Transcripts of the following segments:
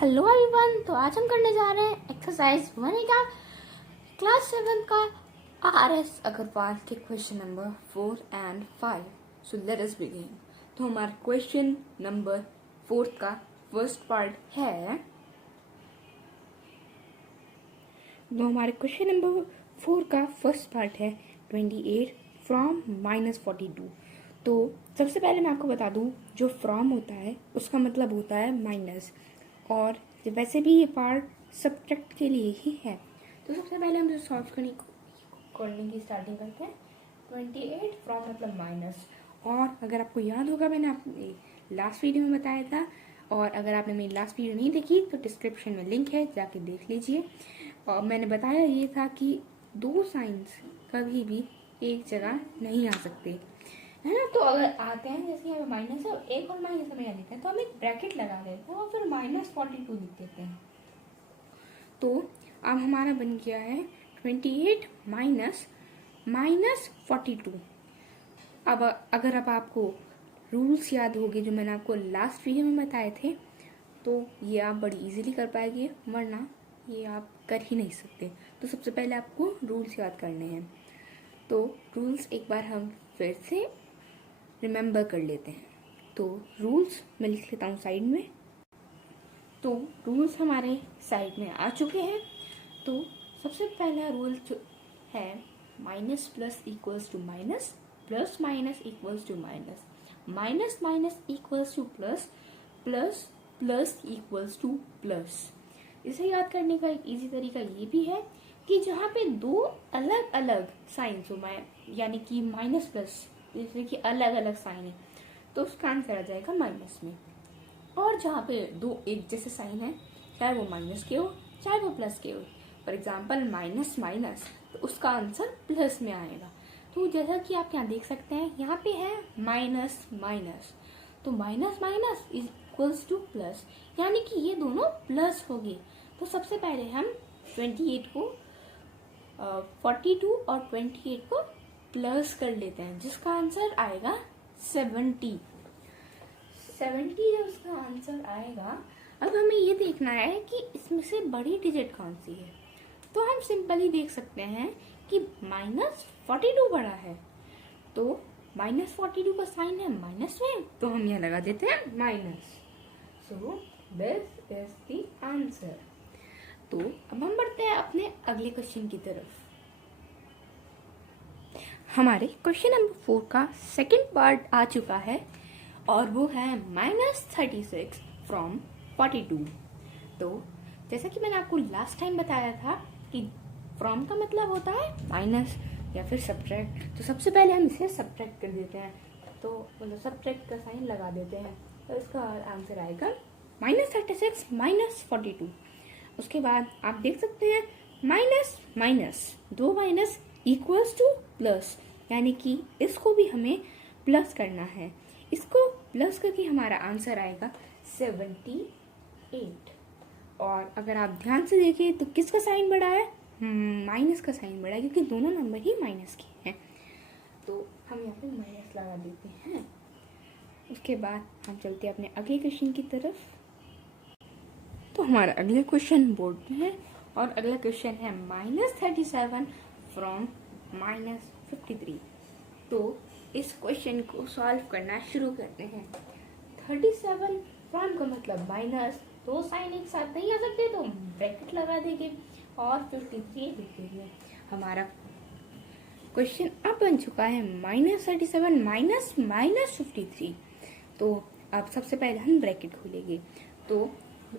Hello everyone. तो आज हम करने जा रहे हैं एक्सरसाइज 1 का क्लास 7 का RS अग्रवाल के question number 4 and 5। So let us begin. तो हमारा क्वेश्चन नंबर 4 का फर्स्ट पार्ट है -28 फ्रॉम -42। तो सबसे पहले मैं आपको बता दूं, जो फ्रॉम होता है उसका मतलब होता है माइनस, और वैसे भी ये पार्ट सब्ट्रैक्ट के लिए ही है। तो सबसे पहले हम जो सॉल्व करने की स्टार्टिंग करते हैं। 28 फ्रॉम मतलब माइनस, और अगर आपको याद होगा मैंने अपनी लास्ट वीडियो में बताया था, और अगर आपने मेरी लास्ट वीडियो नहीं देखी तो डिस्क्रिप्शन में लिंक है, जाके देख लीजिए। और मैंने बताया ये था कि दो साइंस कभी भी एक जगह नहीं आ सकते, है ना। तो अगर आते हैं, जैसे यहाँ पे माइनस है और एक और माइनस हमें लेते हैं, तो हम एक ब्रैकेट लगा देते हैं और फिर -42 लिख देते हैं। तो अब हमारा बन गया है 28 माइनस 42। अब अगर अब आपको रूल्स याद होंगे जो मैंने आपको लास्ट वीडियो में बताए थे, तो ये आप बड़ी इजीली कर पाएंगे, वरना ये आप कर ही नहीं सकते। तो सबसे पहले आपको रूल्स याद करने हैं। तो रूल्स एक बार हम फिर से रिमेम्बर कर लेते हैं। तो रूल्स मैं लिख लेता हूँ साइड में। तो रूल्स हमारे साइड में आ चुके हैं। तो सबसे पहला रूल जो है, minus plus equals to minus, plus minus equals to minus, minus minus equals to plus, plus plus equals to plus. इसे याद करने का एक इजी तरीका ये भी है कि जहाँ पे दो अलग अलग साइंस हो, यानी कि माइनस प्लस जैसे कि अलग अलग साइन है, तो उसका आंसर आ जाएगा माइनस में। और जहाँ पे दो एक जैसे साइन है, चाहे वो माइनस के हो चाहे वो प्लस के हो, फॉर एग्जाम्पल माइनस माइनस, तो उसका आंसर प्लस में आएगा। तो जैसा कि आप यहाँ देख सकते हैं, यहाँ पे है माइनस माइनस, तो minus minus equals to plus, यानी कि ये दोनों प्लस हो गए। तो सबसे पहले हम 28 को 42 और 28 को प्लस कर लेते हैं, जिसका आंसर आएगा 70 जब उसका आंसर आएगा। अब हमें ये देखना है कि इसमें से बड़ी डिजिट कौन सी है। तो हम सिंपली देख सकते हैं कि -42 बड़ा है, तो -42 का साइन है माइनस में, तो हम यहाँ लगा देते हैं minus. So this is the answer. तो अब हम बढ़ते हैं अपने अगले क्वेश्चन की तरफ। हमारे क्वेश्चन नंबर 4 का सेकंड पार्ट आ चुका है, और वो है -36 फ्रॉम 42। तो जैसा कि मैंने आपको लास्ट टाइम बताया था कि फ्रॉम का मतलब होता है माइनस या फिर सब्ट्रैक्ट। तो सबसे पहले हम इसे सब्ट्रैक्ट कर देते हैं, तो मतलब सब्ट्रैक्ट का साइन लगा देते हैं, तो इसका आंसर आएगा -36 -42। उसके बाद आप देख सकते हैं माइनस माइनस, दो माइनस इक्वल्स टू प्लस, यानी कि इसको भी हमें प्लस करना है। इसको प्लस करके हमारा आंसर आएगा 78। और अगर आप ध्यान से देखें तो किसका साइन बड़ा है, माइनस का साइन बड़ा है, क्योंकि दोनों नंबर ही माइनस के हैं। तो हम यहाँ पे माइनस लगा देते हैं। उसके बाद हम चलते हैं अपने अगले क्वेश्चन की तरफ। तो हमारा अगला क्वेश्चन बोर्ड में है, और अगला क्वेश्चन है -37 फ्रॉम -53। तो इस क्वेश्चन को सॉल्व करना शुरू करते हैं। 37 फ्रॉम का मतलब माइनस, दो साइन एक साथ नहीं आ सकते, तो ब्रैकेट लगा देंगे और 53 लिख देंगे। हमारा क्वेश्चन अब बन चुका है -37 माइनस -53। तो अब सबसे पहले हम ब्रैकेट खोलेंगे, तो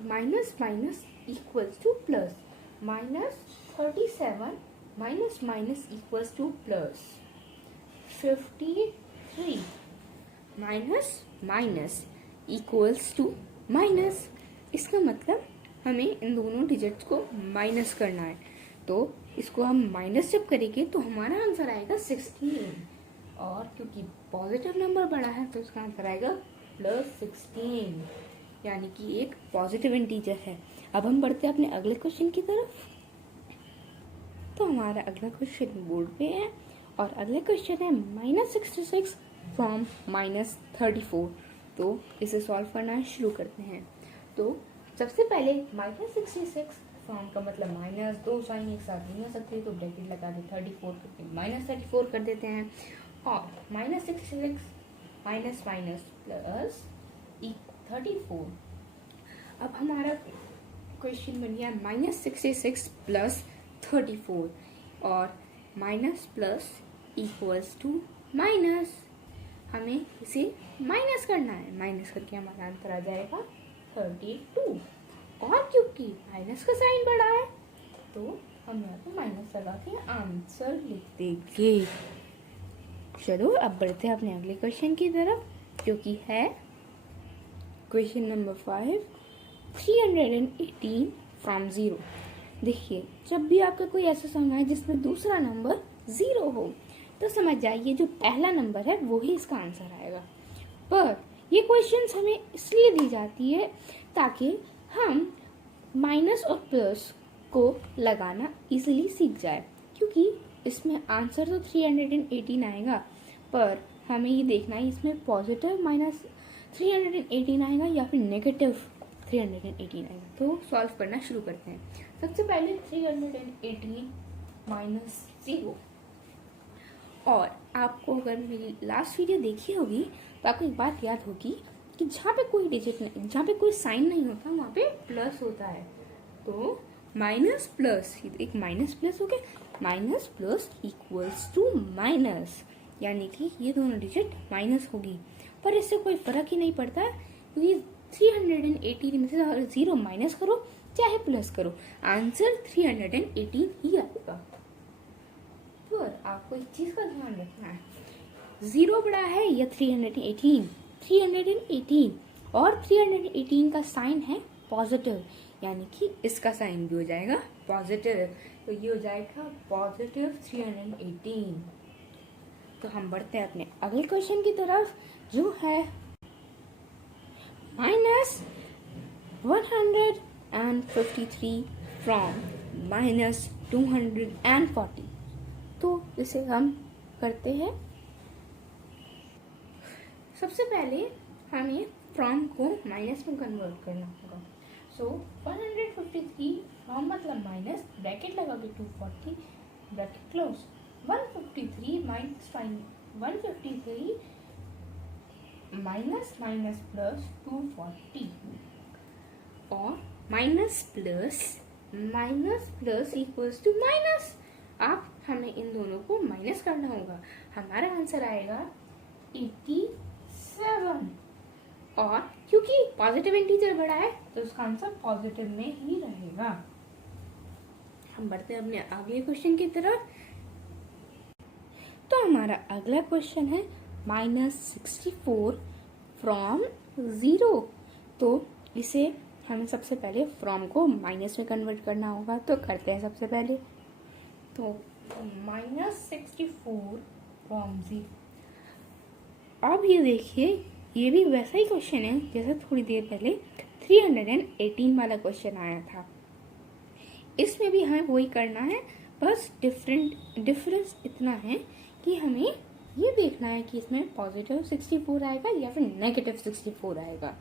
minus minus equals to plus, -37 minus minus equals to plus 53 minus minus equals to minus. इसका मतलब हमें इन दोनों डिजिट्स को माइनस करना है, तो इसको हम माइनस जब करेंगे तो हमारा आंसर आएगा 16, और क्योंकि पॉजिटिव नंबर बड़ा है तो इसका आंसर आएगा +16, यानी कि एक पॉजिटिव इंटीजर है। अब हम बढ़ते हैं अपने अगले क्वेश्चन की तरफ। तो हमारा अगला क्वेश्चन बोर्ड पे है, और अगला क्वेश्चन है -66 फ्रॉम -34। तो इसे सॉल्व करना शुरू करते हैं। तो सबसे पहले -66 फ्रॉम का मतलब माइनस, दो साइन एक साथ नहीं हो सकते तो ब्रैकेट लगा दे 34 करके -34 कर देते हैं। और -66 माइनस माइनस प्लस 34। अब हमारा क्वेश्चन बन गया -66 प्लस 34 और minus plus equals to minus. हमें इसे माइनस करना है, माइनस करके हमारा आंसर आ जाएगा 32। और क्योंकि माइनस का साइन बड़ा है तो हम यहाँ पे माइनस लगा के आंसर लिख देंगे। चलो अब बढ़ते हैं अपने अगले क्वेश्चन की तरफ जो कि है क्वेश्चन नंबर 5, 318 फ्रॉम 0। देखिए जब भी आपका कोई ऐसा सम है जिसमें दूसरा नंबर 0 हो तो समझ जाइए जो पहला नंबर है वो ही इसका आंसर आएगा। पर ये क्वेश्चंस हमें इसलिए दी जाती है ताकि हम माइनस और प्लस को लगाना इजीली सीख जाए, क्योंकि इसमें आंसर तो 318 आएगा पर हमें ये देखना है इसमें पॉजिटिव माइनस 318 आएगा या फिर नेगेटिव 318 आएगा। तो सॉल्व करना शुरू करते हैं। सबसे पहले 318 माइनस 0। और आपको अगर मेरी लास्ट वीडियो देखी होगी तो आपको एक बात याद होगी कि जहाँ पे कोई डिजिट नहीं, जहाँ पे कोई साइन नहीं होता वहाँ पे प्लस होता है। तो माइनस प्लस, एक माइनस प्लस हो गया, minus plus equals to minus, यानी कि ये दोनों डिजिट माइनस होगी। पर इससे कोई फर्क ही नहीं पड़ता क्योंकि 318 में से 0 माइनस करो चाहे प्लस करो आंसर 318 ही आएगा। पर आपको एक चीज का ध्यान रखना है, 0 बड़ा है या 318? 318 और 318 का साइन है पॉजिटिव, यानी कि इसका साइन भी हो जाएगा पॉजिटिव, तो ये हो जाएगा पॉजिटिव 318। तो हम बढ़ते हैं अपने अगले क्वेश्चन की तरफ जो है -153 फ्रॉम -240। तो इसे हम करते हैं। सबसे पहले हमें फ्रॉम को माइनस में कन्वर्ट करना होगा। सो 153 फ्रॉम मतलब माइनस, ब्रैकेट लगा के 240 bracket close, 153 minus 153 minus minus plus 240 और minus plus equals to minus. अब हमें इन दोनों को माइनस करना होगा, हमारा आंसर आएगा 87। और क्योंकि पॉजिटिव इंटीजर बड़ा है तो उसका आंसर पॉजिटिव में ही रहेगा। हम बढ़ते हैं अपने अगले क्वेश्चन की तरफ। तो हमारा अगला क्वेश्चन है -64 फ्रॉम 0। तो इसे हमें सबसे पहले फ्रॉम को माइनस में कन्वर्ट करना होगा, तो करते हैं सबसे पहले। तो -64 फ्रॉम 0। अब ये देखिए ये भी वैसा ही क्वेश्चन है जैसा थोड़ी देर पहले 318 वाला क्वेश्चन आया था। इसमें भी हमें वही करना है, बस डिफरेंस इतना है कि हमें ये देखना है कि इसमें पॉजिटिव 64 आएगा या फिर नेगेटिव 64 आएगा।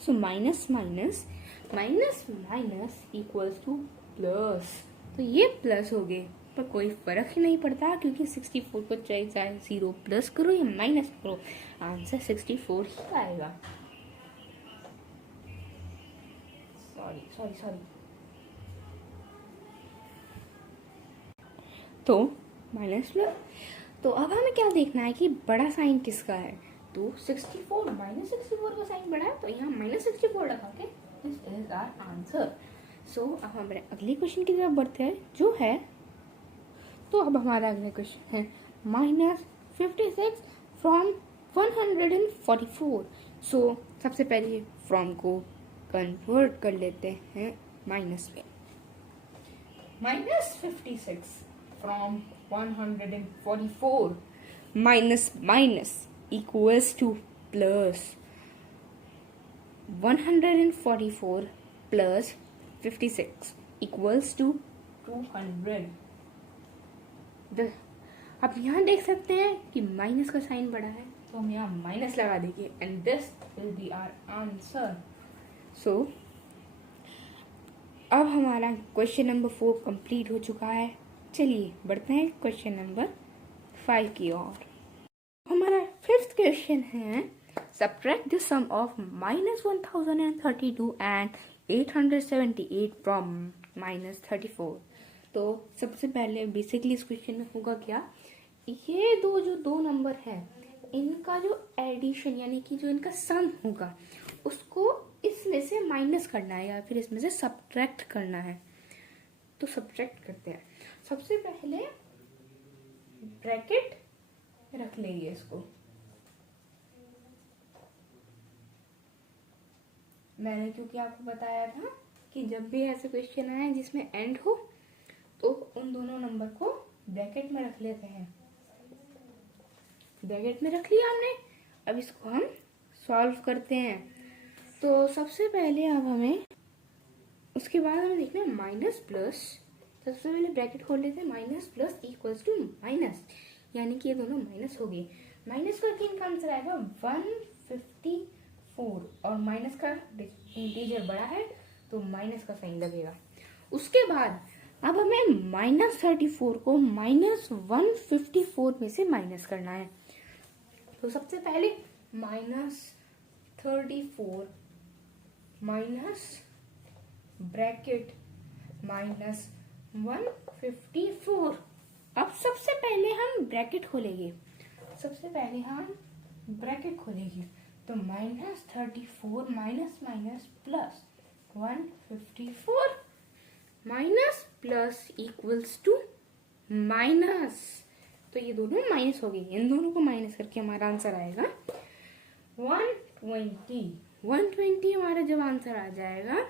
So minus minus minus minus equals to plus, तो ये प्लस हो गए पर कोई फर्क ही नहीं पड़ता क्योंकि 64 को चाहे 0 प्लस करो या माइनस करो आंसर 64 ही आएगा। सॉरी तो माइनस प्लस। तो अब हमें क्या देखना है कि बड़ा साइन किसका है। तो 64 -64 का साइन बड़ा है तो यहाँ -64 लगा के this is our answer. So अब हम अगले क्वेश्चन की तरफ बढ़ते हैं जो है, तो अब हमारा अगला क्वेश्चन है -56 फ्रॉम 144। सो सबसे पहले फ्रॉम को कन्वर्ट कर लेते हैं माइनस में। -56 from 144 minus minus equals to plus 144 plus 56 equals to 200। अब यहाँ देख सकते हैं कि माइनस का साइन बड़ा है तो हम यहाँ माइनस लगा देंगे and this will be our answer. So अब हमारा क्वेश्चन नंबर 4 कंप्लीट हो चुका है। चलिए बढ़ते हैं क्वेश्चन नंबर 5 की ओर। हमारा 5th क्वेश्चन है subtract the sum of -1032 and 878 from -34। तो सबसे पहले बेसिकली इस क्वेश्चन में होगा क्या, ये दो नंबर हैं, इनका जो एडिशन यानी कि जो इनका सम होगा उसको इसमें से माइनस करना है या फिर इसमें से सब्ट्रैक्ट करना है। तो सब्ट्रैक्ट करते हैं। सबसे पहले ब्रैकेट रख लेंगे इसको। मैंने क्योंकि आपको बताया था कि जब भी ऐसे क्वेश्चन आए जिसमें एंड हो तो उन दोनों नंबर को ब्रैकेट में रख लेते हैं। ब्रैकेट में रख लिया हमने। अब इसको हम सॉल्व करते हैं। तो सबसे पहले अब हमें उसके बाद हमें देखना है माइनस प्लस। सबसे पहले ब्रैकेट खोल लेते हैं, minus plus equals to minus, यानी कि ये दोनों माइनस हो गए। माइनस करके इनका आंसर आएगा 154 और माइनस का इंटीजर बड़ा है तो माइनस का साइन लगेगा। उसके बाद अब हमें -34 को -154 में से माइनस करना है। तो सबसे पहले -34 माइनस ब्रैकेट -154। अब सबसे पहले हम ब्रैकेट खोलेंगे। तो -34 minus minus plus 154 minus plus equals to minus. तो ये दोनों माइनस हो गए। इन दोनों को माइनस करके हमारा आंसर आएगा 120। 120 हमारा जब आंसर आ जाएगा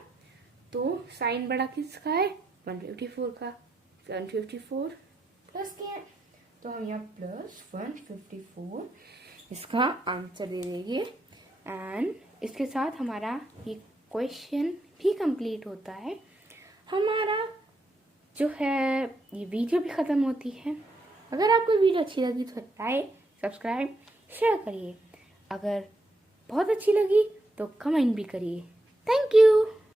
तो साइन बड़ा किसका है, 154 का। 154 प्लस के है तो हम यहाँ प्लस 154 इसका आंसर दे देंगे। एंड इसके साथ हमारा ये क्वेश्चन भी कंप्लीट होता है। हमारा जो है ये वीडियो भी ख़त्म होती है। अगर आपको वीडियो अच्छी लगी तो लाइक, सब्सक्राइब, शेयर करिए। अगर बहुत अच्छी लगी तो कमेंट भी करिए। Thank you.